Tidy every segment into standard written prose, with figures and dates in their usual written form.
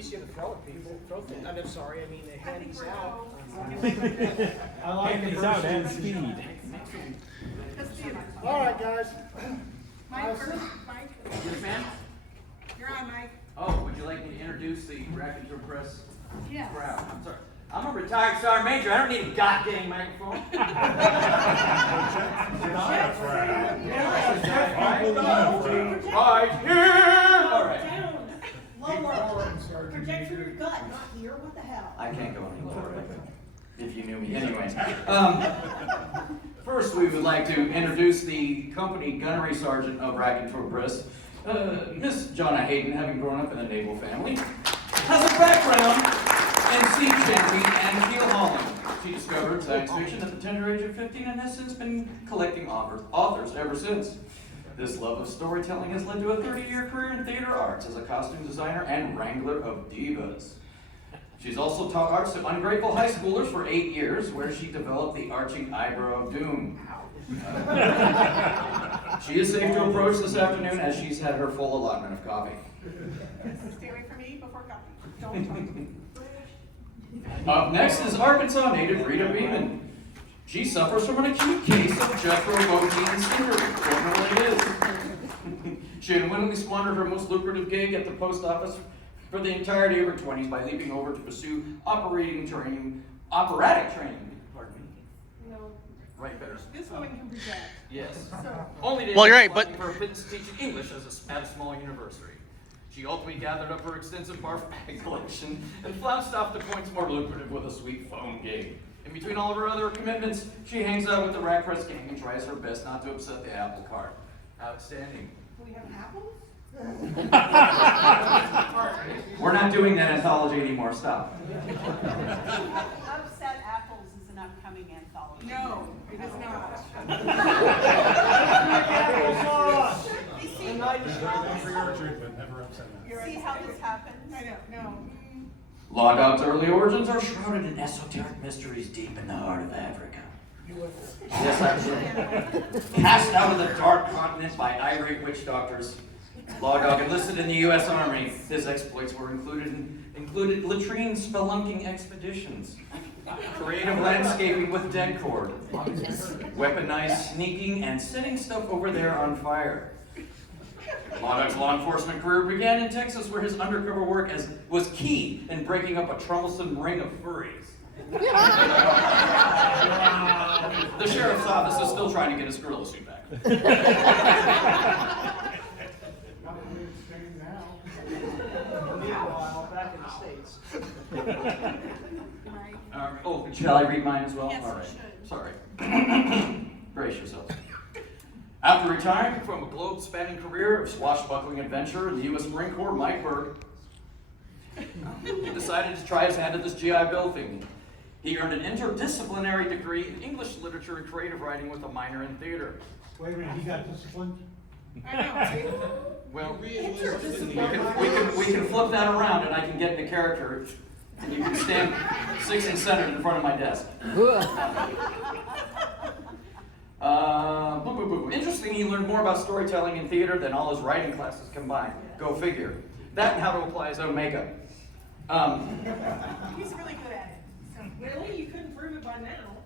teach you to throw at people. Throw things. I'm sorry. I mean, the handies out. I like these out and speed. All right, guys. Mike, Mike. Yes, ma'am? You're on, Mike. Oh, would you like me to introduce the Raconteur Press Yes. crowd? I'm sorry. I'm a retired sergeant major. I don't need a goddamn microphone. Right here. All right. Lower. Project through your gut, not here. What the hell? I can't go any lower. If you knew me. Anyway. First, we would like to introduce the company gunnery sergeant of Raconteur Press, Miss Jonna Hayden, having grown up in a naval family, has a background in sea chanting and keel hauling. She discovered science fiction at the tender age of 15 and has since been collecting authors ever since. This love of storytelling has led to a 30-year career in theater arts as a costume designer and wrangler of divas. She's also taught arts to ungrateful high schoolers for 8 years, where she developed the arching eyebrow of doom. She is safe to approach this afternoon as she's had her full allotment of coffee. Stay away from me before coffee. Don't talk to me. Up next is Arkansas native Rita Beeman. She suffers from an acute case of Jethro-Bogean syndrome, whatever it is. She unwittingly squandered her most lucrative gig at the post office for the entirety of her 20s by leaping over to pursue operatic training. Pardon me. No. Right, better. This woman can project. Yes. So. Only to Well, you're right, but for a pittance teaching English at a small university. She ultimately gathered up her extensive barf bag collection and flounced off to points more lucrative with a sweet phone gig. In between all of her other commitments, she hangs out with the Rack Press gang and tries her best not to upset the apple cart. Outstanding. We have apples? We're not doing that anthology anymore. Stop. Upset Apples is an upcoming anthology. No, it is not. See how this happens? I don't know. Law Dog's early origins are shrouded in esoteric mysteries deep in the heart of Africa. Yes, actually. Cast out of the dark continent by irate witch doctors, Law Dog enlisted in the U.S. Army. His exploits were included latrine spelunking expeditions, creative landscaping with dead cord, weaponized sneaking, and setting stuff over there on fire. Law Dog's law enforcement career began in Texas, where his undercover work was key in breaking up a troublesome ring of furries. The sheriff's office is still trying to get his gorilla suit back. Meanwhile, back in the States. Oh, shall I read mine as well? Yes, All you right. should. Sorry. Brace yourselves. After retiring from a globe-spanning career of swashbuckling adventure in the U.S. Marine Corps, Mike Berg decided to try his hand at this GI Bill thing. He earned an interdisciplinary degree in English literature and creative writing with a minor in theater. Wait a minute, he got disciplined? I know, right? Well, we can flip that around, and I can get into character, and you can stand 6 and center in front of my desk. Interesting, he learned more about storytelling in theater than all his writing classes combined. Go figure. That and how to apply his own makeup. He's really good at it. So, really? You couldn't prove it by now.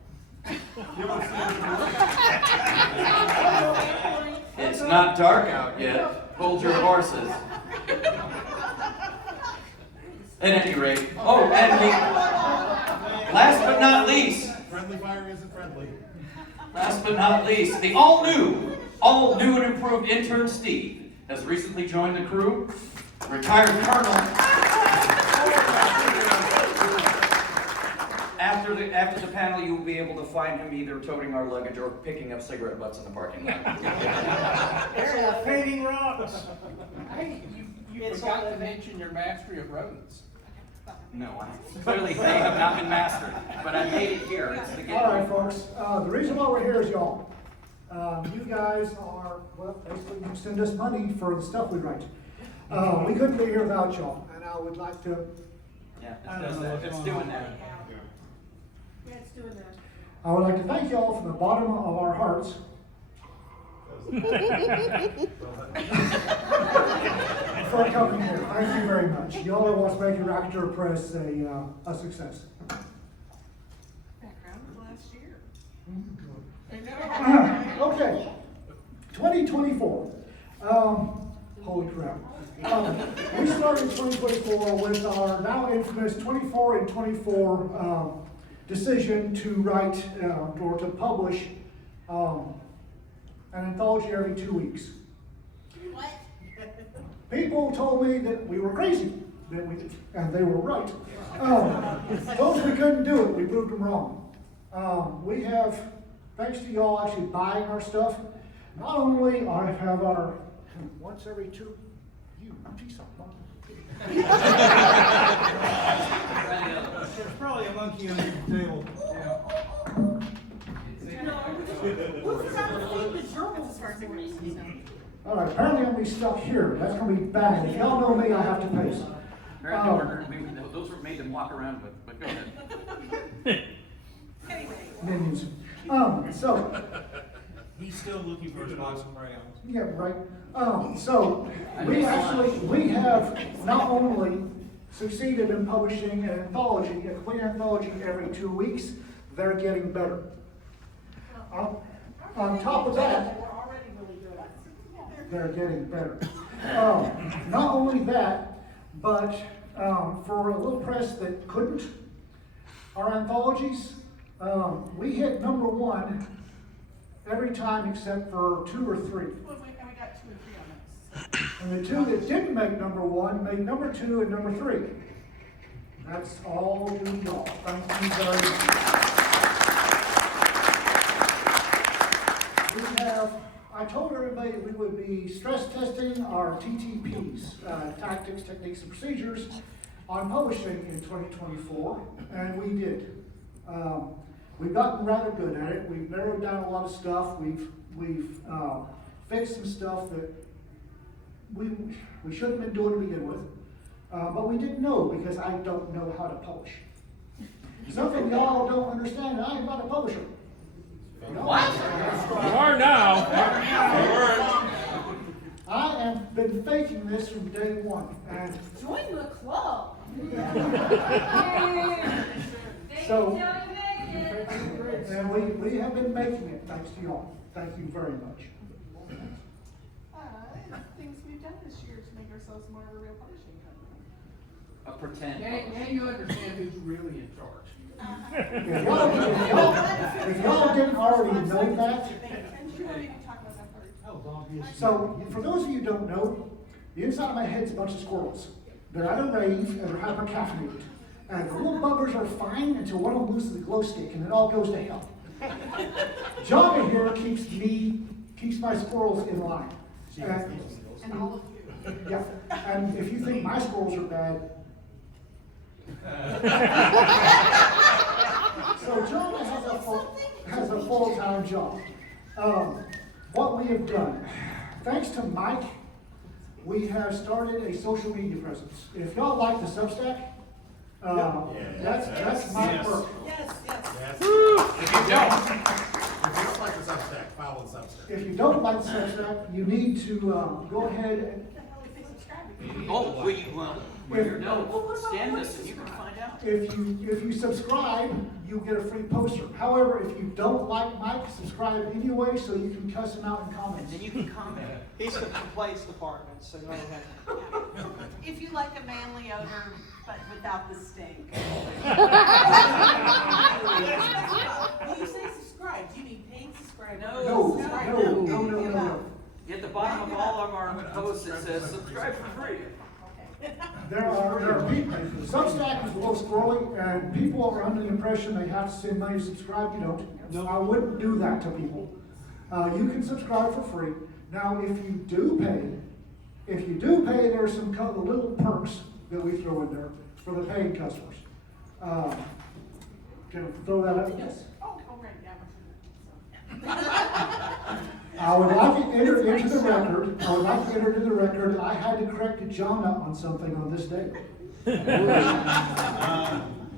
It's not dark out yet. Hold your horses. At any rate, last but not least, Friendly fire isn't friendly. last but not least, the all new and improved intern Steve has recently joined the crew. Retired colonel. After the panel, you will be able to find him either toting our luggage or picking up cigarette butts in the parking lot. They're painting rocks. Hey, you forgot to mention your mastery of rodents. No, clearly they have not been mastered, but I made it here. It's the game. All right, folks. The reason why we're here is y'all. You guys are, well, basically you send us money for the stuff we write. We couldn't be here without y'all, and I would like to. Yeah, it does that. It's doing that. Yeah, it's doing that. I would like to thank y'all from the bottom of our hearts For coming here. Thank you very much. Y'all are what's making Raconteur Press a success. Background last year. Okay, 2024. Holy crap. We started 2024 with our now infamous 24 and 24 decision to write or to publish an anthology every 2 weeks. What? People told me that we were crazy, and they were right. Those we couldn't do it, we proved them wrong. We have, thanks to y'all actually buying our stuff, not only I have our once every two, you piece of monkey. There's probably a monkey under the table. All right, apparently I'm gonna be stuck here. That's gonna be bad. If y'all know me, I have to pace. Those were made to walk around with, but go ahead. Minions. So, He's still looking for his box of crayons. yeah, right. So, we have not only succeeded in publishing an anthology, a complete anthology every 2 weeks, they're getting better. On top of that, We're already really good. they're getting better. Not only that, but for a little press that couldn't, our anthologies, we hit #1 every time except for 2 or 3. Well, we got 2 and 3 on those. And the 2 that didn't make #1 made #2 and #3. That's all you y'all. Thank you very much. I told everybody we would be stress testing our TTPs, tactics, techniques, and procedures, on publishing in 2024, and we did. We've gotten rather good at it. We've narrowed down a lot of stuff. We've fixed some stuff that we shouldn't have been doing to begin with, but we didn't know because I don't know how to publish. Something y'all don't understand, I am not a publisher. What? You are now. I have been faking this from day one, and Join the club. so, and we have been making it, thanks to y'all. Thank you very much. Things we've done this year to make ourselves more of a real publishing company. A pretend. Now you understand who's really in charge. If y'all didn't already know that, And you wanted to talk about that part. That was obvious. so for those of you who don't know, the inside of my head's a bunch of squirrels. They're at a rave and they're hyper caffeinated. And the little buggers are fine until one of them loses the glow stick and it all goes to hell. Johnny here keeps my squirrels in line. And all of you. Yeah, and if you think my squirrels are bad. So John has a full-time job. What we have done, thanks to Mike, we have started a social media presence. If y'all like the Substack, that's my work. Yes. If you don't like the Substack, follow the Substack. If you don't like the Substack, you need to go ahead and What the hell if they subscribe? Oh, will you, scan this and you can find out. if you subscribe, you get a free poster. However, if you don't like Mike, subscribe anyway so you can cuss him out in comments. Then you can comment. He's the complaints department, so go ahead. If you like a manly odor, but without the stink. When you say subscribe, do you mean paying subscribe? No. At the bottom of all of our posts, it says subscribe for free. There are people, Substack is a little squirrely, and people are under the impression they have to send money to subscribe. You don't. No, I wouldn't do that to people. You can subscribe for free. Now, if you do pay, there's some little perks that we throw in there for the paying customers. Can I throw that up? Yes. Oh, right, yeah. I would like to enter into the record, I had to correct John up on something on this day.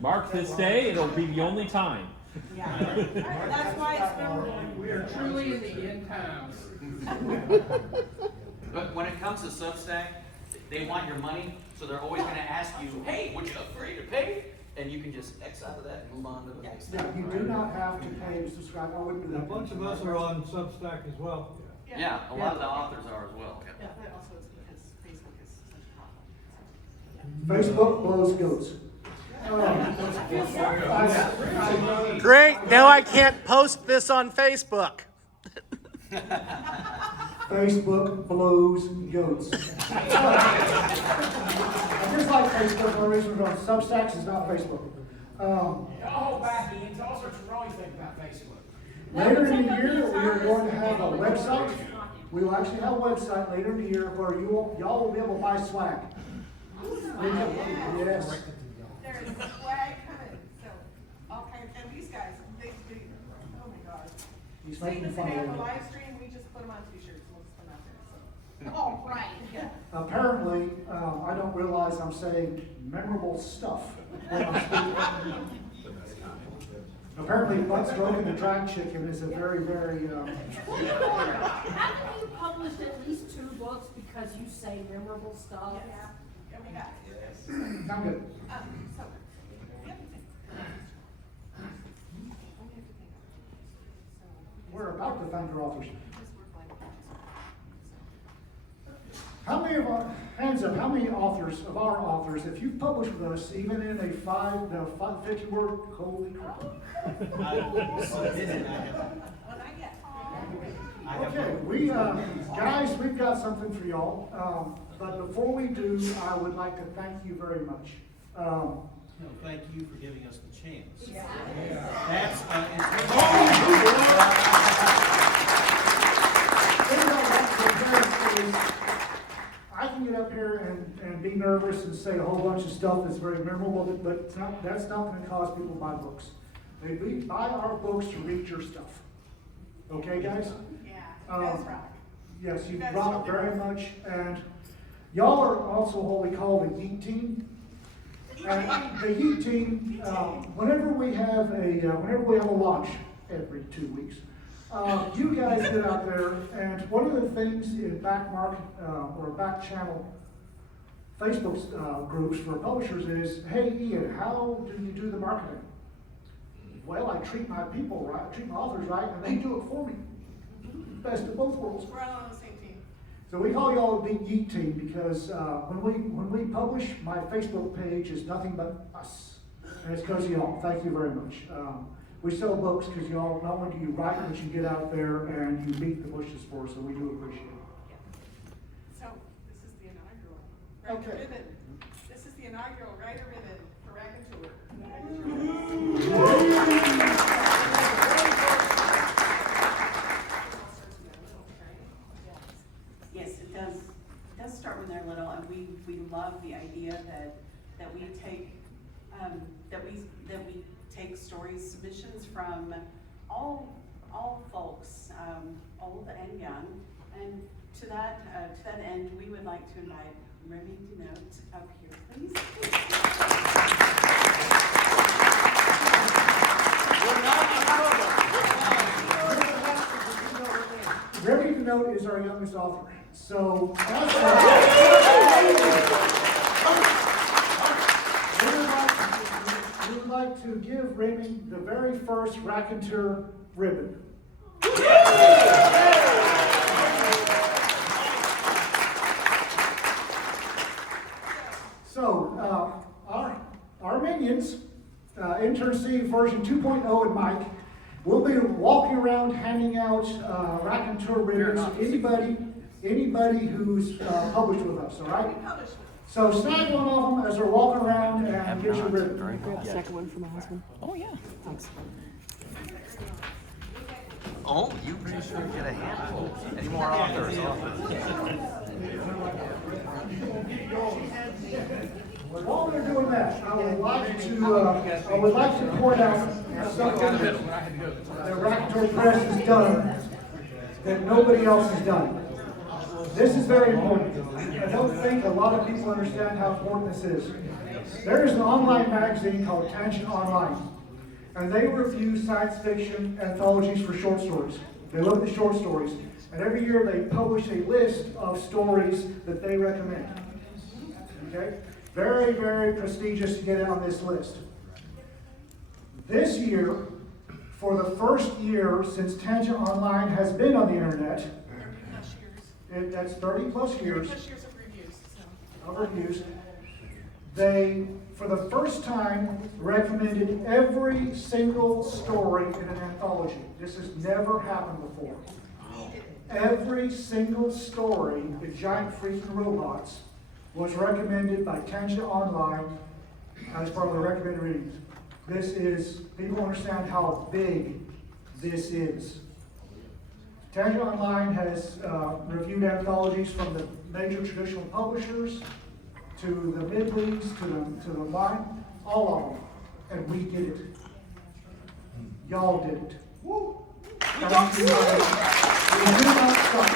Mark this day, it'll be the only time. Yeah, that's why it's memorable. We are truly in the end times. But when it comes to Substack, they want your money, so they're always gonna ask you, hey, would you agree to pay? And you can just X out of that and move on to the next Yeah, thing. you do not have to pay to subscribe, I wouldn't do A that. bunch of us are on Substack as well. Yeah, a lot of the authors are as well. Yeah, but also it's because Facebook is such a Facebook problem. blows goats. Great, now I can't post this on Facebook. Facebook blows goats. I just like Facebook, the reason we're on Substacks is not Facebook. Oh, back, Ian, all sorts of wrong things about Facebook. Later in the year, we are going to have a website. We will actually have a website later in the year where y'all will be able to buy swag. Yes. There is swag coming, so, all kinds, and these guys, they do, oh my God. He's Same making as fun they have of a me. live stream, we just put them on t-shirts, we'll just put them out there, so. Oh, right, yeah. Apparently, I don't realize I'm saying memorable stuff when I'm speaking. Apparently, butt stroking the drag chicken is a very, very, Haven't you published at least 2 books because you say memorable stuff? Yeah, yeah, we got it. I'm good. So, yep. We're about to thank our authors. How many of our, hands up, how many authors, of our authors, if you've published with us, even in a 50 word, holy crap. Okay, we, guys, we've got something for y'all. But before we do, I would like to thank you very much. No, thank you for giving us the chance. Yeah. That's, I can get up here and be nervous and say a whole bunch of stuff that's very memorable, but that's not going to cause people to buy books. They buy our books to read your stuff. Okay, guys? Yeah, that's right. Yes, you That's rock so very much, and y'all are also what we call the Yeet Team. And the Yeet Team, whenever we have a launch every 2 weeks, you guys get out there, and one of the things in back market or back channel Facebook groups for publishers is, hey Ian, how do you do the marketing? Well, I treat my people right, I treat my authors right, and they do it for me. Best of both worlds. We're all on the same team. So we call y'all the Big Yeet Team because when we publish, my Facebook page is nothing but us, and it's because of y'all. Thank you very much. We sell books because y'all not only do you write, but you get out there and you beat the bushes for us, so we do appreciate it. So, this is the inaugural Writer Okay. Ribbon. This is the inaugural Writer Ribbon for Raconteur. Yes, it does. It does start when they're little, and we love the idea that we take stories submissions from all folks, old and young, and to that end, we would like to invite Remy Denote up here, please. Remy Denote is our youngest author, so that's we would like to give Remy the very first Raconteur ribbon. So, our minions, Intern C version 2.0 and Mike, will be walking around handing out Raconteur ribbons to anybody who's published with us, all right? So snag one of them as they're walking around and get your ribbon. Grab the second one for my husband. Oh, yeah. Thanks. Oh, you pretty sure get a handful. Any more authors? While they're doing that, I would like to point out something that Raconteur Press has done that nobody else has done. This is very important. I don't think a lot of people understand how important this is. There is an online magazine called Tangent Online. and they review science fiction anthologies for short stories. They look at the short stories, and every year they publish a list of stories that they recommend. Okay? Very, very prestigious to get on this list. This year, for the first year since Tangent Online has been on the internet, 30+ years. that's 30 plus years 30+ years of reviews. So. of reviews, they, for the first time, recommended every single story in an anthology. This has never happened before. Every single story, The Giant Freaking Robots, was recommended by Tangent Online as part of the recommended readings. This is, people understand how big this is. Tangent Online has reviewed anthologies from the major traditional publishers to the mid-leagues, to the line, all of them. And we did it. Y'all did it. Woo! Thank you. We do not stop.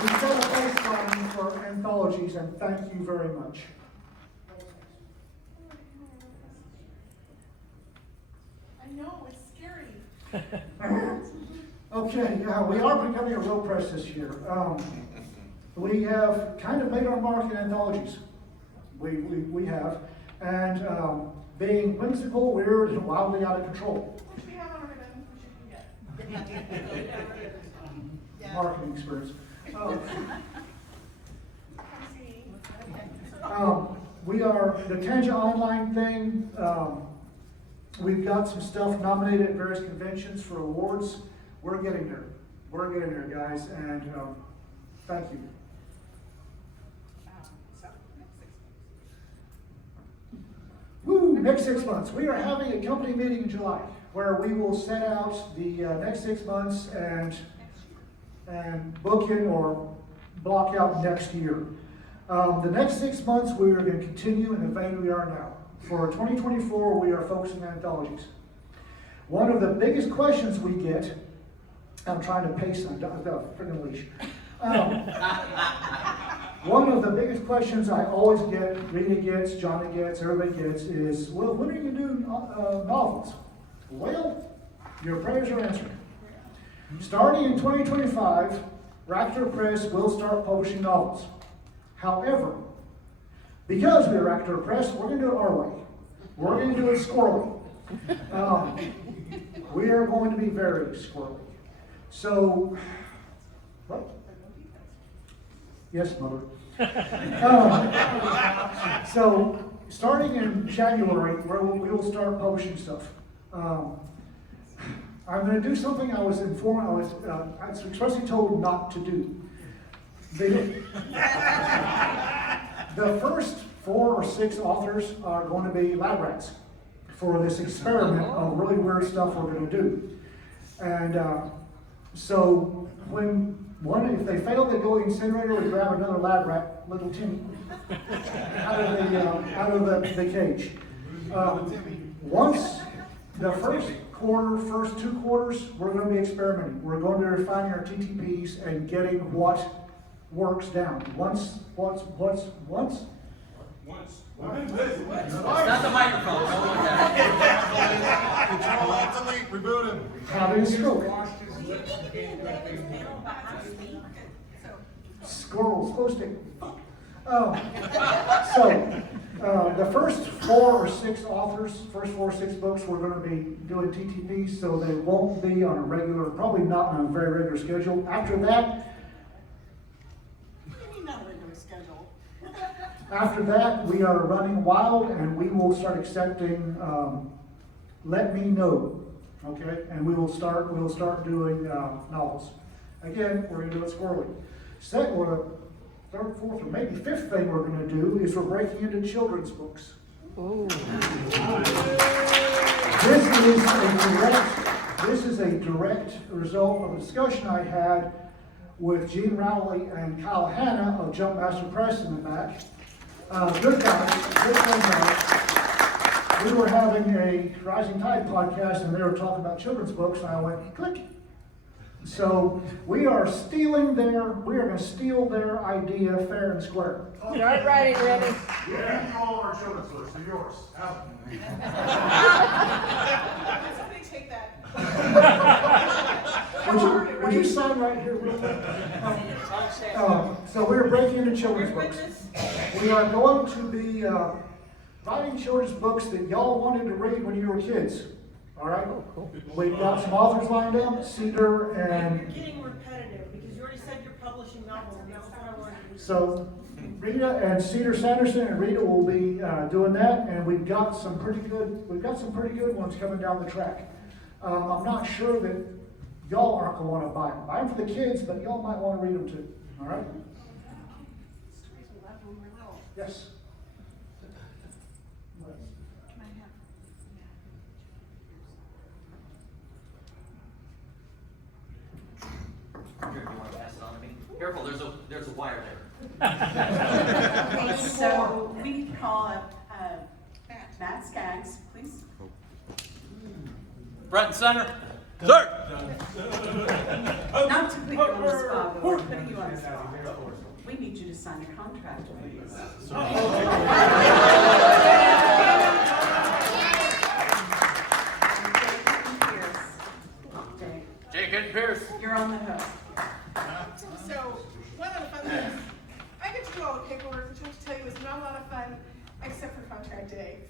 We set a baseline for anthologies, and thank you very much. I know, it's scary. Okay, yeah, we are becoming a real press this year. We have kind of made our mark in anthologies. We have. And being whimsical, weird, and wildly out of control. Which we have on our ribbon, which you can get. Marketing experience. We are, the Tangent Online thing, we've got some stuff nominated at various conventions for awards. We're getting there. We're getting there, guys, and thank you. Woo! Next 6 months. We are having a company meeting in July where we will set out the next 6 months and book in or block out next year. The next 6 months we are going to continue in the vein we are now. For 2024, we are focusing on anthologies. One of the biggest questions we get, I'm trying to pace on the freaking leash. One of the biggest questions I always get, Rita gets, Johnny gets, everybody gets, is, well, when are you going to do novels? Well, your prayers are answered. Starting in 2025, Raconteur Press will start publishing novels. However, because we're Raconteur Press, we're going to do it our way. We're going to do it squirrely. We are going to be very squirrely. So, what? Yes, Mother. So, starting in January, we will start publishing stuff. I'm going to do something I was expressly told not to do. The first 4 or 6 authors are going to be lab rats for this experiment of really weird stuff we're going to do. And so if they fail, they go to the incinerator, we grab another lab rat, little Timmy, out of the cage. Once the first 2 quarters, we're going to be experimenting. We're going to be refining our TTPs and getting what works down. Once. Not the microphone. Don't look at it. Control Alt Delete, reboot him. Having a stroke. Squirrel stick. The first 4 or 6 authors, first 4 or 6 books, we're going to be doing TTPs, so they won't be on a regular, probably not on a very regular schedule. After that, we are running wild, and we will start accepting let me know, okay? And we'll start doing novels. Again, we're going to do it squirrely. Second, or third, fourth, or maybe 5th thing we're going to do is we're breaking into children's books. Oh. This is a direct result of a discussion I had with Gene Rowley and Kyle Hanna of Jumpmaster Press in the back. Good guys. We were having a Rising Tide podcast, and they were talking about children's books, and I went, click. So we are gonna steal their idea fair and square. Start writing, Remy. Yeah, you all are children's books, they're yours. Have them. Somebody take that. Would you sign right here real quick? So we're breaking into children's books. We are going to be writing children's books that y'all wanted to read when you were kids. All right? We've got some authors lined up, Cedar and... You're getting repetitive because you already said you're publishing novels and that's what I wanted to do. So Rita and Cedar Sanderson and Rita will be doing that, and we've got some pretty good ones coming down the track. I'm not sure that y'all aren't going to want to buy them. Buy them for the kids, but y'all might want to read them too. All right? Yes. Here, you want to pass it on to me? Careful, there's a wire there. Okay, so we call up Matt Skaggs, please. Front and center. Sir. Not to put you on the spot, but we're putting you on the spot. We need you to sign a contract, please. Jake and Pierce. You're on the hook. So, one of the fun things, I get to do all the paperwork, which I have to tell you is not a lot of fun, except for contract day.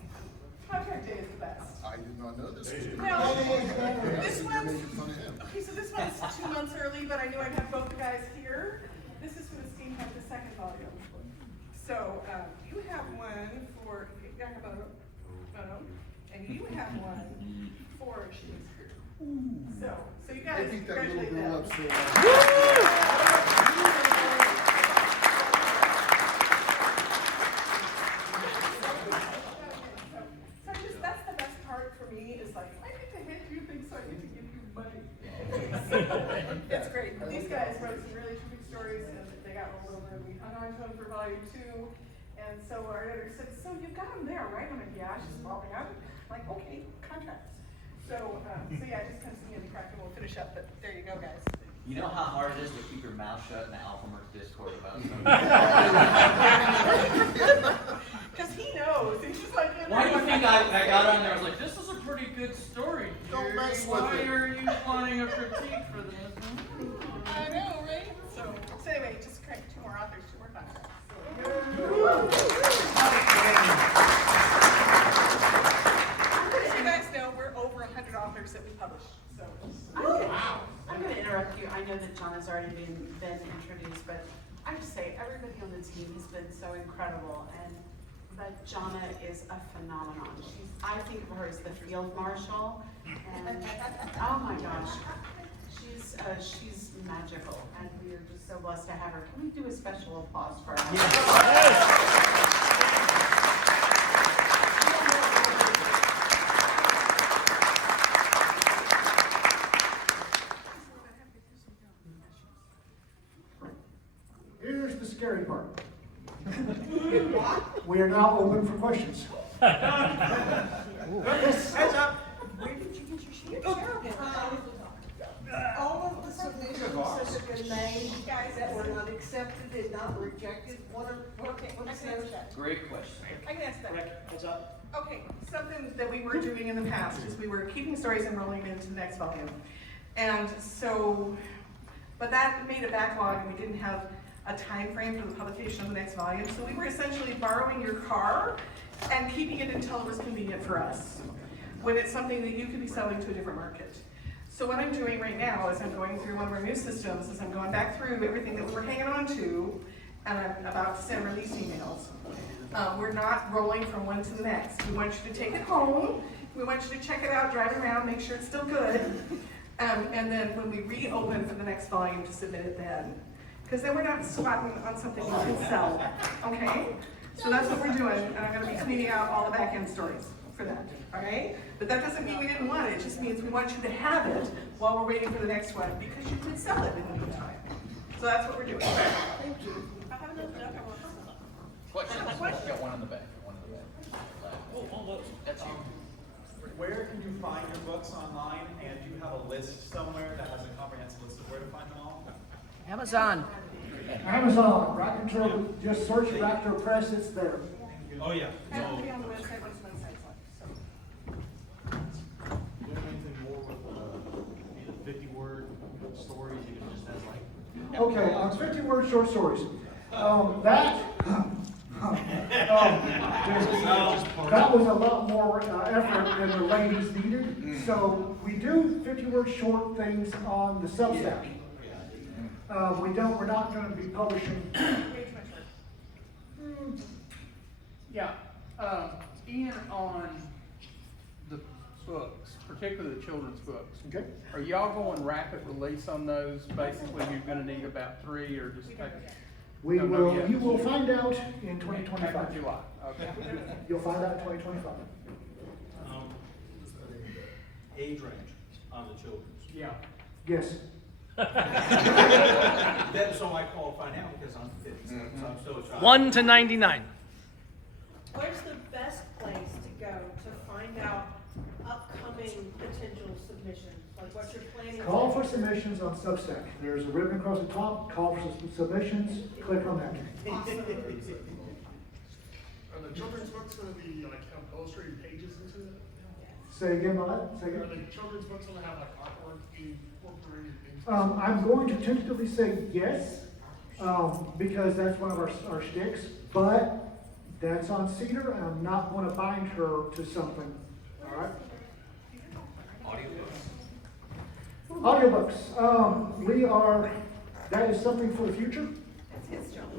Contract day is the best. I did not know this. Well, this one's, okay, so this one's 2 months early, but I knew I'd have both the guys here. This is for the Steampunk, the second volume. So, you have one for, and you have one for Shakespeare. So you guys, congratulate them. That's the best part for me is like, I get to hit you things so I get to give you money. It's great. But these guys wrote some really terrific stories and they got rolled over and we hung on to them for volume 2. And so our editor said, so you've got them there, right? I'm like, yeah, she's popping out. I'm like, okay, contracts. So yeah, just come see me in the crack and we'll finish up, but there you go, guys. You know how hard it is to keep your mouth shut in the Alphamer's Discord about something? Because he knows. He's just like, Why do you think I got on there? I was like, this is a pretty good story. Don't mess with Why it. are you wanting a critique for this? I know, right? So anyway, just crank 2 more authors, 2 more contracts. As you guys know, we're over 100 authors that we publish. So. I'm going to interrupt you. I know that John has already been introduced, but I have to say, everybody on the team has been so incredible. But Jonna is a phenomenon. I think of her as the field marshal, and oh my gosh, she's magical, and we are just so blessed to have her. Can we do a special applause for her? Here's the scary part. We are now open for questions. Heads up. Where did you get your sheet? All of the submissions that have been made, guys, that were not accepted and not rejected, what is that? Great question. I can answer that. Heads up. Okay, something that we were doing in the past is we were keeping stories and rolling them into the next volume. And so, but that made a backlog and we didn't have a time frame for the publication of the next volume. So we were essentially borrowing your car and keeping it until it was convenient for us, when it's something that you could be selling to a different market. So what I'm doing right now is I'm going through one of our new systems, is I'm going back through everything that we were hanging on to, and I'm about to send release emails. We're not rolling from one to the next. We want you to take it home. We want you to check it out, drive it around, make sure it's still good. And then when we reopen for the next volume, to submit it then. Because then we're not swatting on something we can sell, okay? So that's what we're doing, and I'm gonna be cleaning out all the back-end stories for that, all right? But that doesn't mean we didn't want it, it just means we want you to have it while we're waiting for the next one, because you could sell it in the meantime. So that's what we're doing. Thank you. I'll have another Question. Question. Got one in the back. One in the back. Oh, all those. That's you. Where can you find your books online, and do you have a list somewhere that has a comprehensive list of where to find them all? Amazon. Amazon, Raconteur, just search Raconteur Press, it's there. Oh, yeah. And it'll be on the website once the website's live, so. Do you have anything more with the 50-word stories? You can just have like. Okay, 50-word short stories. That was a lot more effort than the ladies needed. So we do 50-word short things on the Substack. We're not going to be publishing. Yeah, Ian, on the books, particularly the children's books. Okay. Are y'all going rapid release on those? Basically, you're gonna need about 3 or just take? We No, will. yet. You will find out in After 2025. July, okay. You'll find out in 2025. Age range on the children's. Yeah. Yes. Then so I qualify now because I'm 50, so I'm still a child. 1 to 99. Where's the best place to go to find out upcoming potential submissions? Like what you're planning? Call for submissions on Substack. There's a ribbon across the top. Call for submissions. Click on that. Are the children's books going to be like have poetry and pages into it? Say again, Mike. Say Are again. the children's books going to have like artwork incorporated into it? I'm going to tentatively say yes, because that's one of our shticks, but that's on Cedar, and I'm not going to bind her to something, all right? Audiobooks, that is something for the future. That's his job.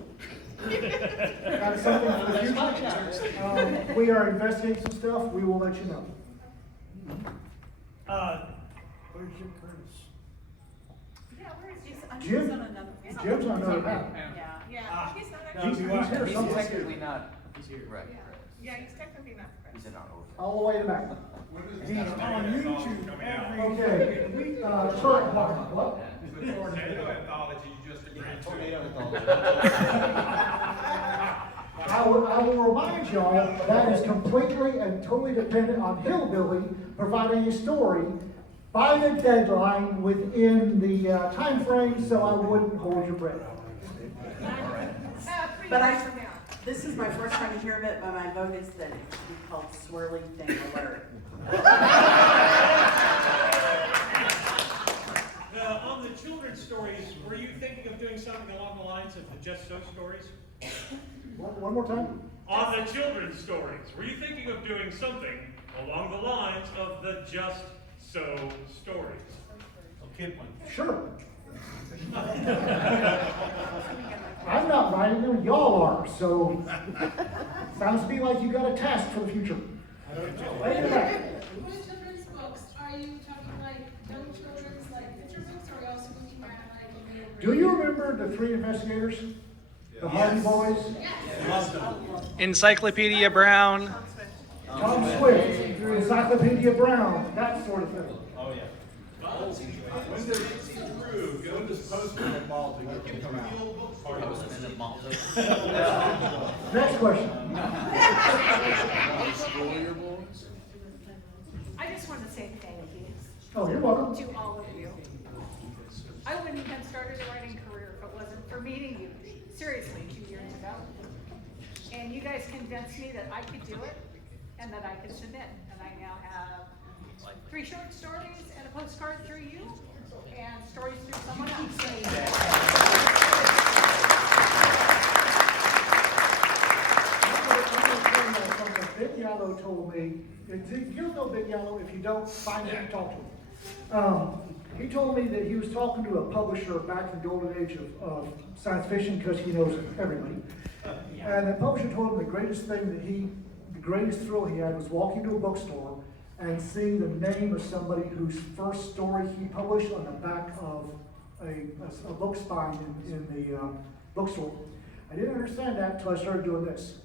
That is something for the future. We are investigating some stuff, we will let you know. Where's Jim Curtis? Yeah, where is he? I'm Jim? he's on another. Jim's on another map. Yeah. He's not He's here somewhere. technically not. He's here. Right. Yeah, he's technically not correct. He's in our order. All the way to back. He's on YouTube every Okay, Kurt, what? Tornado anthology you just agreed to. I will remind y'all, that is completely and totally dependent on Hillbilly providing a story by the deadline within the time frame, so I wouldn't hold your breath. But this is my first time to hear of it, but my vote is that it should be called Swirling Thing Alert. On the children's stories, were you thinking of doing something along the lines of the Just So stories? One more time? On the children's stories, were you thinking of doing something along the lines of the Just So stories? Kid one. Sure. I'm not writing them, y'all are, so sounds to me like you got a task for the future. Wait a minute. With children's books, are you talking like young children's, like picture books, or are you also looking at like? Do you remember the 3 investigators? The Hardy Boys? Encyclopedia Brown. Tom Swift, Encyclopedia Brown, that sort of thing. Oh, yeah. When they're through, go to this post-it mall to get them out. Next question. I just want to say thank you Oh, you're welcome. to all of you. I wouldn't have started a writing career if it wasn't for meeting you, seriously, 2 years ago. And you guys convinced me that I could do it and that I could submit. And I now have 3 short stories and a postcard through you and stories through someone else. Big Yellow told me, you'll know Big Yellow if you don't find him and talk to him. He told me that he was talking to a publisher back in the golden age of science fiction because he knows everybody. And the publisher told him the greatest thrill he had was walking to a bookstore and seeing the name of somebody whose first story he published on the back of a book spine in the bookstore. I didn't understand that until I started doing this.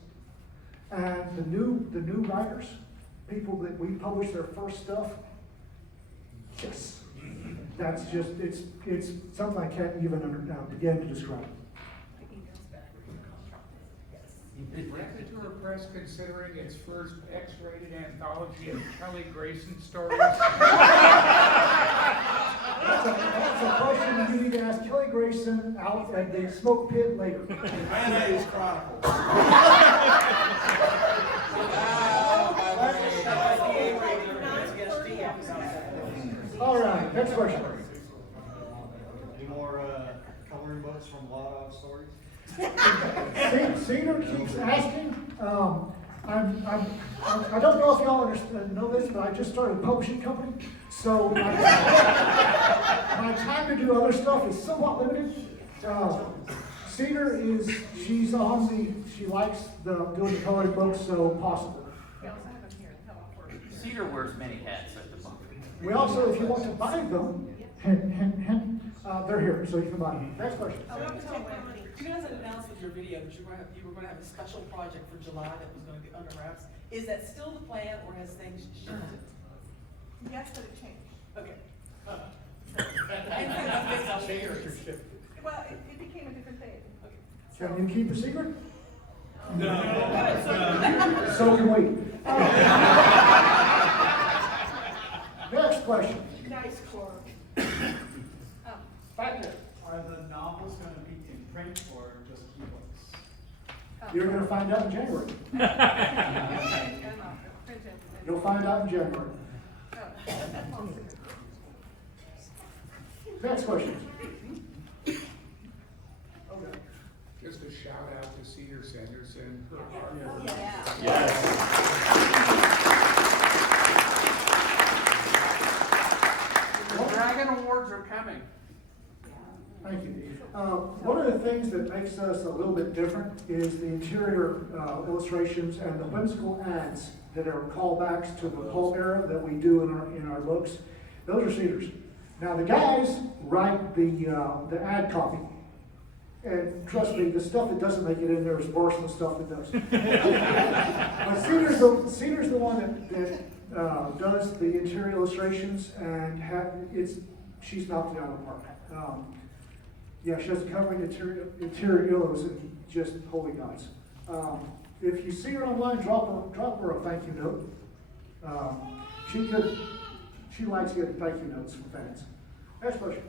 And the new writers, people that we publish their first stuff, yes, that's just it's something I can't even begin to describe. Is Raconteur Press considering its first X-rated anthology of Kelly Grayson stories? That's a question you need to ask Kelly Grayson out at the smoke pit later. Mayonnaise Chronicles. All right, next question. Any more coloring books from Law Dog Stories? Cedar keeps asking. I don't know if y'all know this, but I just started a publishing company, so my time to do other stuff is somewhat limited. Cedar she likes doing the colored books, so possible. Cedar wears many hats at the moment. We also, if you want to buy them, they're here, so you can buy them. Next question. You guys had announced with your video that you were going to have a special project for July that was going to be under wraps. Is that still the plan, or has things shifted? Yes, but it changed. Okay. Well, it became a different thing. Can you keep a secret? No. So can we. Next question. Nice, Clark. Back there. Are the novels going to be in print or just ebooks? You're going to find out in January. You'll find out in January. Next question. Okay. Just a shout out to Cedar Sanderson. Dragon Awards are coming. Thank you. One of the things that makes us a little bit different is the interior illustrations and the whimsical ads that are callbacks to the pulp era that we do in our books. Those are Cedars. Now the guys write the ad copy, and trust me, the stuff that doesn't make it in there is worse than the stuff that does. But Cedar's the one that does the interior illustrations, and she's knocked it out of the park. Yeah, she has a covering interior illos and just holy gods. If you see her online, drop her a thank you note. She likes getting thank you notes from fans. Next question.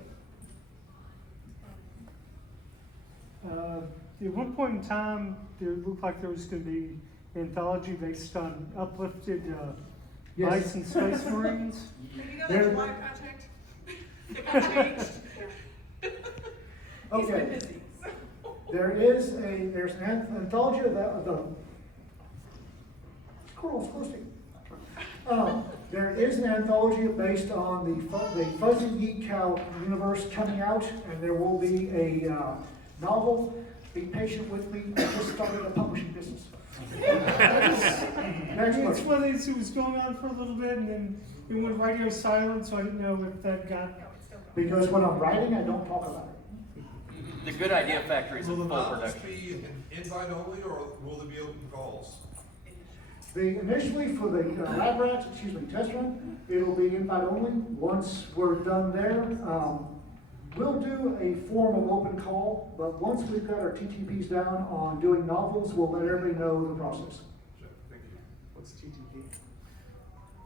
At one point in time, it looked like there was going to be an anthology based on uplifted ice and space marines. Did you know that's a live project? It got changed. Okay. There's an anthology of the squirrels posting. There is an anthology based on the Fuzzy Yeet Cow universe coming out, and there will be a novel. Be patient with me. I just started a publishing business. Next It's one of these, it was going on for a little bit, and then it went radio silent, so I didn't know if that got. Because when I'm writing, I don't talk about it. The Good Idea Factory is a full Will the production. be invite only, or will there be open calls? Initially for the lab rats, test run, it'll be invite only. Once we're done there, we'll do a form of open call, but once we've got our TTPs down on doing novels, we'll let everybody know the process. Sure, thank you. What's TTP?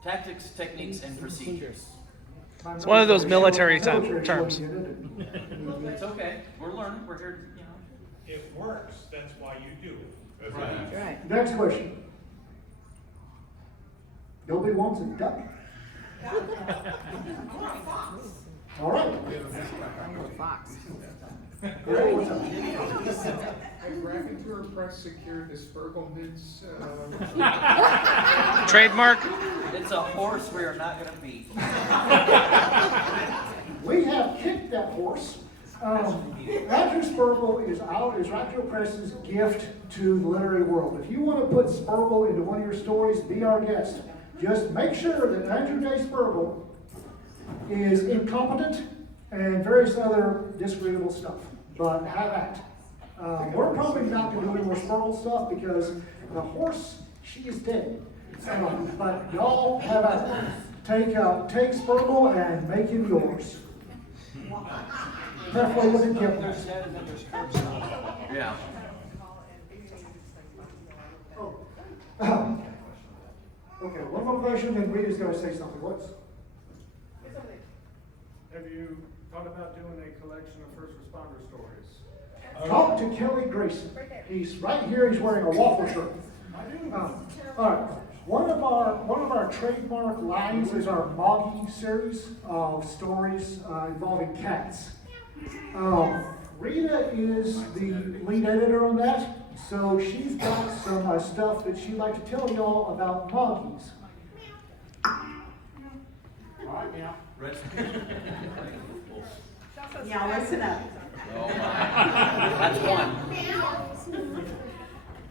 Tactics, techniques, and procedures. It's one of those military terms. It's okay. We're learning. We're here, It works, that's why you do it. That's Right. Next question. Nobody wants a duck? All right. Fox. Larry, what's up? Has Raconteur Press secured the Spurgelman's Trademark. It's a horse we are not going to beat. We have kicked that horse. Roger Spurgel is Raconteur Press's gift to the literary world. If you want to put Spurgel into one of your stories, be our guest. Just make sure that Andrew J. Spurgel is incompetent and various other disagreeable stuff. But have at. We're probably not going to do any more Spurgel stuff because the horse, she is dead. But y'all have at it. Take Spurgel and make him yours. Preferably with a gift. Yeah. Okay, one more question, then Rita's gonna say something. What's? Have you thought about doing a collection of first responder stories? Talk to Kelly Grayson. He's right here, he's wearing a waffle shirt. All right, one of our trademark lines is our Moggy series of stories involving cats. Rita is the lead editor on that, so she's got some stuff that she'd like to tell y'all about Moggies. All right, meow. Yeah, listen up. Oh my. That's one.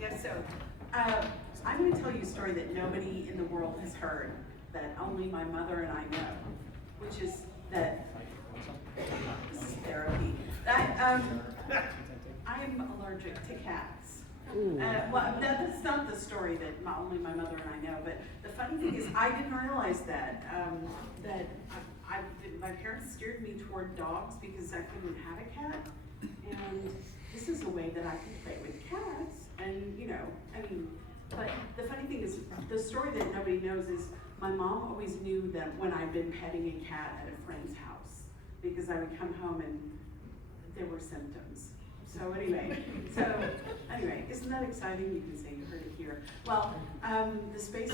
Yeah, so, I'm gonna tell you a story that nobody in the world has heard, that only my mother and I know, which is that, this is therapy, that, I am allergic to cats. Well, that's not the story that only my mother and I know, but the funny thing is, I didn't realize that, my parents steered me toward dogs because I couldn't have a cat, and this is a way that I can play with cats, and but the funny thing is, the story that nobody knows is, my mom always knew that when I'd been petting a cat at a friend's house, because I would come home and there were symptoms. So anyway, isn't that exciting? You can say you heard it here. Well, the Space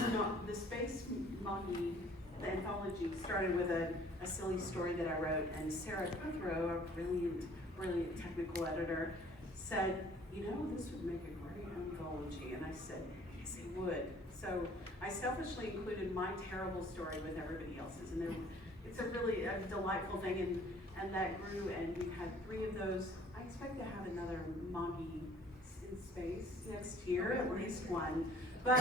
Monkey, the anthology, started with a silly story that I wrote, and Sarah Kuthrow, a brilliant technical editor, said, this would make a great anthology, and I said, yes, it would. So I selfishly included my terrible story with everybody else's, and it's a really delightful thing, and that grew, and we've had 3 of those. I expect to have another Moggy in space next year, at least one. But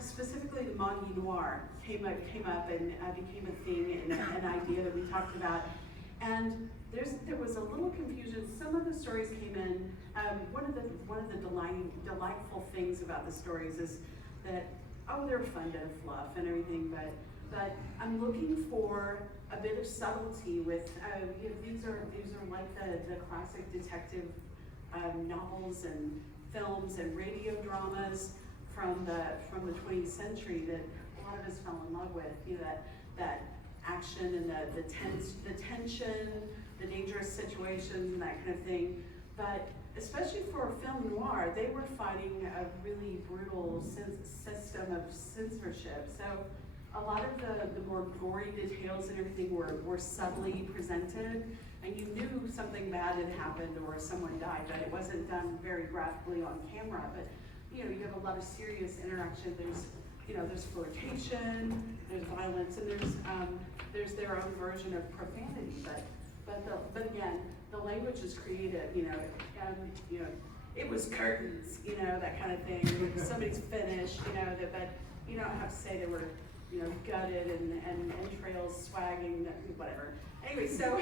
specifically the Moggy Noir came up and became a thing and an idea that we talked about. And there was a little confusion. Some of the stories came in. One of the delightful things about the stories is that they're fun to fluff and everything, but I'm looking for a bit of subtlety with these are like the classic detective novels and films and radio dramas from the 20th century that a lot of us fell in love with. That action and the tension, the dangerous situations and that kind of thing. But especially for film noir, they were fighting a really brutal system of censorship. So a lot of the more gory details and everything were subtly presented, and you knew something bad had happened or someone died, but it wasn't done very graphically on camera. But you have a lot of serious interaction. There's flirtation, there's violence, and there's their own version of profanity. But again, the language is creative. It was curtains, that kind of thing. Somebody's finished, but you don't have to say they were, gutted and entrails swagging, whatever. Anyway, so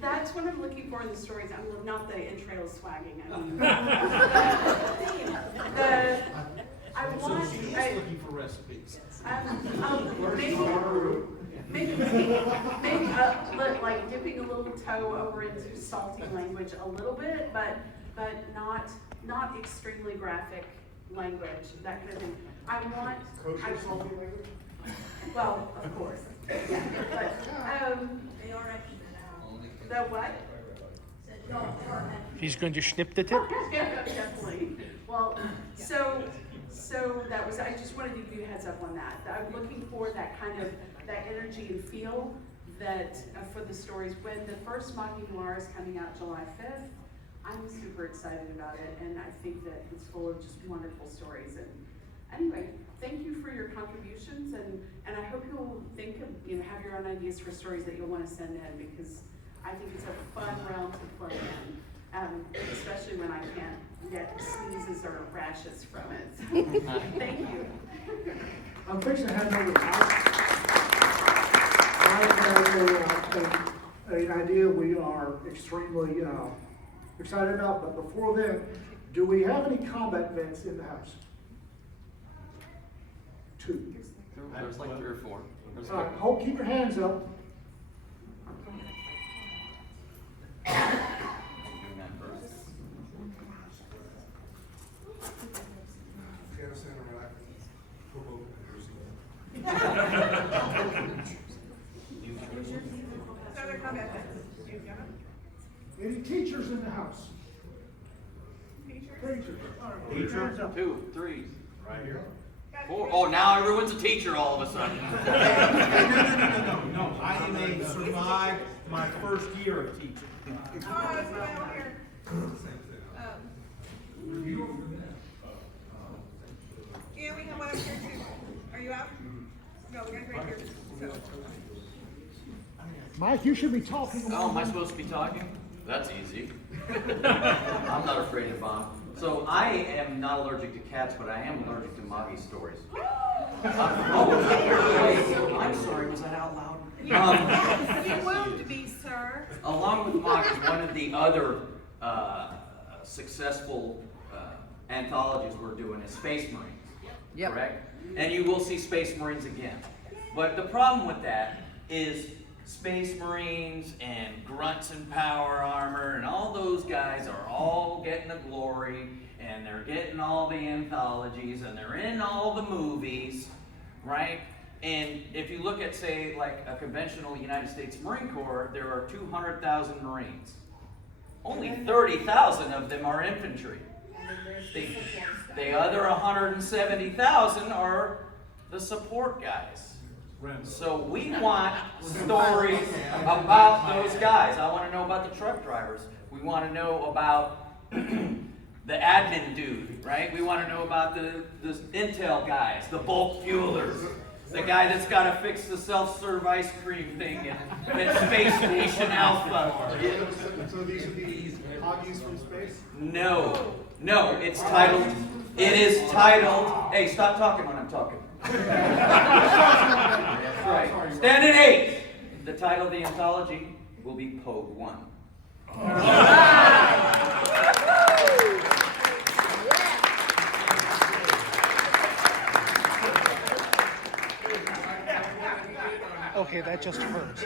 that's what I'm looking for in the stories. I'm not the entrails swagging. I mean, She's looking for recipes. Maybe like dipping a little toe over into salty language a little bit, but not extremely graphic language, that kind of thing. Kosher salty language? Well, of course. Yeah, but They are extra now. the what? He's going to snip the tip. Yeah, definitely. Well, so that was, I just wanted to give you a heads up on that. I'm looking for that kind of, that energy and feel that, for the stories. When the first Moggy Noir is coming out July 5th, I'm super excited about it, and I think that it's full of just wonderful stories. And anyway, thank you for your contributions, and I hope you'll think of, have your own ideas for stories that you'll want to send in, because I think it's a fun realm to play in, especially when I can't get sneezes or rashes from it. Thank you. I'm fixing to hand over to Mike. An idea we are extremely excited about, but before then, do we have any combat vets in the house? 2. There's like 3 or 4. All right, keep your hands up. Afghanistan, Iraq, Kobo, Another comment. Any teachers in the house? Teachers. Teacher, 2, 3, right here. 4. Oh, now everyone's a teacher all of a sudden. No. I may survive my first year of teaching. Oh, it's down here. Yeah, we have one up here too. Are you out? No, we got it right here. So. Mike, you should be talking. Oh, am I supposed to be talking? That's easy. I'm not afraid of bomb. So I am not allergic to cats, but I am allergic to Moggy stories. Oh, I'm sorry, was that out loud? You wound me, sir. Along with Moggy, one of the other successful anthologies we're doing is Space Marines, correct? And you will see Space Marines again. But the problem with that is Space Marines and grunts in power armor and all those guys are all getting the glory and they're getting all the anthologies and they're in all the movies, right? And if you look at, say, like a conventional United States Marine Corps, there are 200,000 Marines. Only 30,000 of them are infantry. The other 170,000 are the support guys. So we want stories about those guys. I want to know about the truck drivers. We want to know about the admin dude, right? We want to know about the intel guys, the bulk fuelers, the guy that's got to fix the self-serve ice cream thing at Space Station Alpha. So these would be hobbies from space? No, it's titled, hey, stop talking when I'm talking. That's right. Stand at 8. The title of the anthology will be Pogue 1. Okay, that just hurts.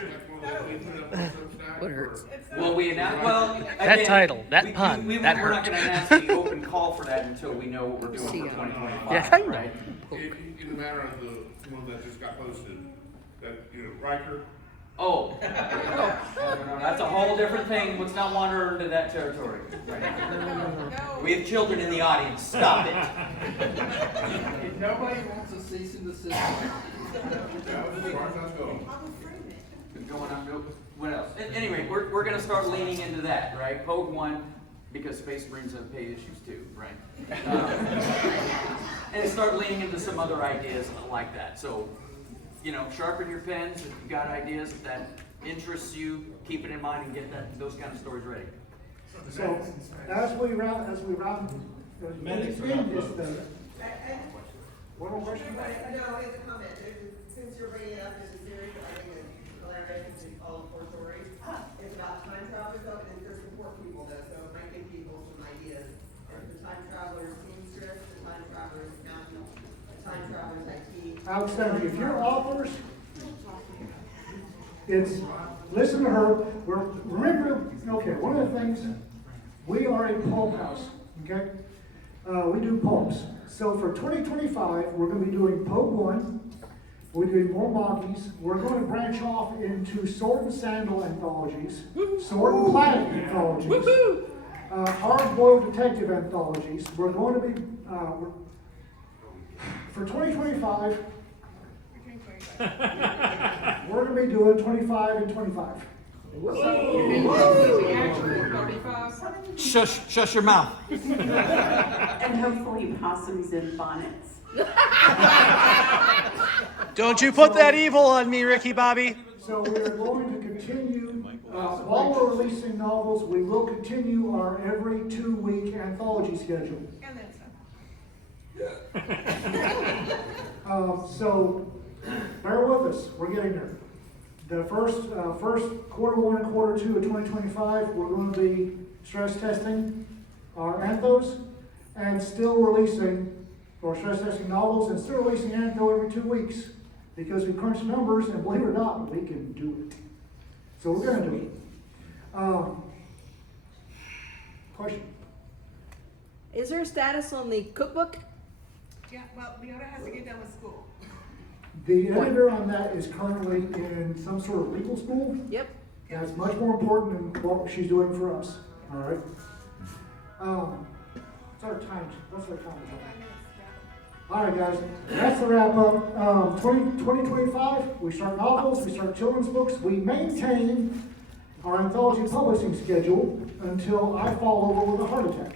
What hurts? Well, we announced, well, That again, title, that pun, we're that not hurt. going to announce the open call for that until we know what we're doing for 2025. Yeah, I know. Right? In the matter of the one that just got posted, that, Riker. Oh, no, that's a whole different thing. Let's not wander into that territory. Right? We have children in the audience. Stop it. If nobody wants a cease and desist. Going on, what else? Anyway, we're going to start leaning into that, right? Pogue 1, because Space Marines have pay issues too, right? And start leaning into some other ideas like that. So, sharpen your pens. If you've got ideas that interests you, keep it in mind and get those kind of stories ready. So, as we round this thing. One more question? No, it's a comment. Since you're bringing it up as a series, I think it's collaboration to all 4 stories. It's about time travelers, though, and it's for support people, though, so it might give people some ideas. There's the time travelers seamstress, the time travelers accountant, the time travelers IT. Outstanding. If you're authors, listen to her. One of the things, we are a poem house, okay? We do poems. So for 2025, we're going to be doing Pogue 1. We're doing more Moggies. We're going to branch off into Sword and Sandal anthologies, Sword and Plaid anthologies, hard-boiled detective anthologies. We're going to be, for 2025, we're going to be doing 25 and 25. Shush your mouth. And hopefully possums in bonnets. Don't you put that evil on me, Ricky Bobby. So we are going to continue, while we're releasing novels, we will continue our every 2-week anthology schedule. And then some. So bear with us, we're getting there. The first quarter 1 and quarter 2 of 2025, we're going to be stress testing our anthos and still releasing, or stress testing novels and still releasing antho every 2 weeks because we crunch numbers and believe it or not, we can do it. So we're going to do it. Question? Is there a status on the cookbook? Yeah, well, Leona has to get done with school. The editor on that is currently in some sort of legal school. Yep. That's much more important than what she's doing for us, all right? What's our time? What's our time? All right, guys, that's the wrap up. 2025, we start novels, we start children's books. We maintain our anthology publishing schedule until I fall over with a heart attack.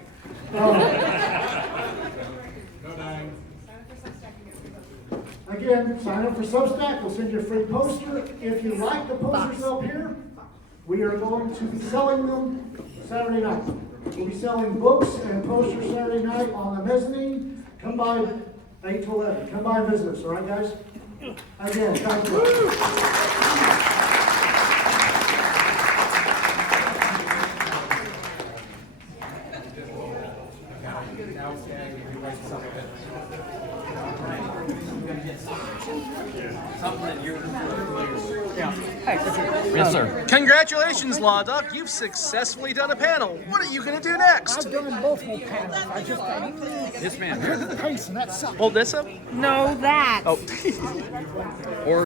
No dying. Again, sign up for Substack, we'll send you a free poster. If you like the posters up here, we are going to be selling them Saturday night. We'll be selling books and posters Saturday night on the mezzanine. Come by 8 to 11. Come by and visit us, all right, guys? Again, thank you. Yes, sir. Congratulations, Law Doc. You've successfully done a panel. What are you going to do next? I've done multiple panels. I just Yes, ma'am. pace and that sucks. Hold this up. No, that. Oh. Or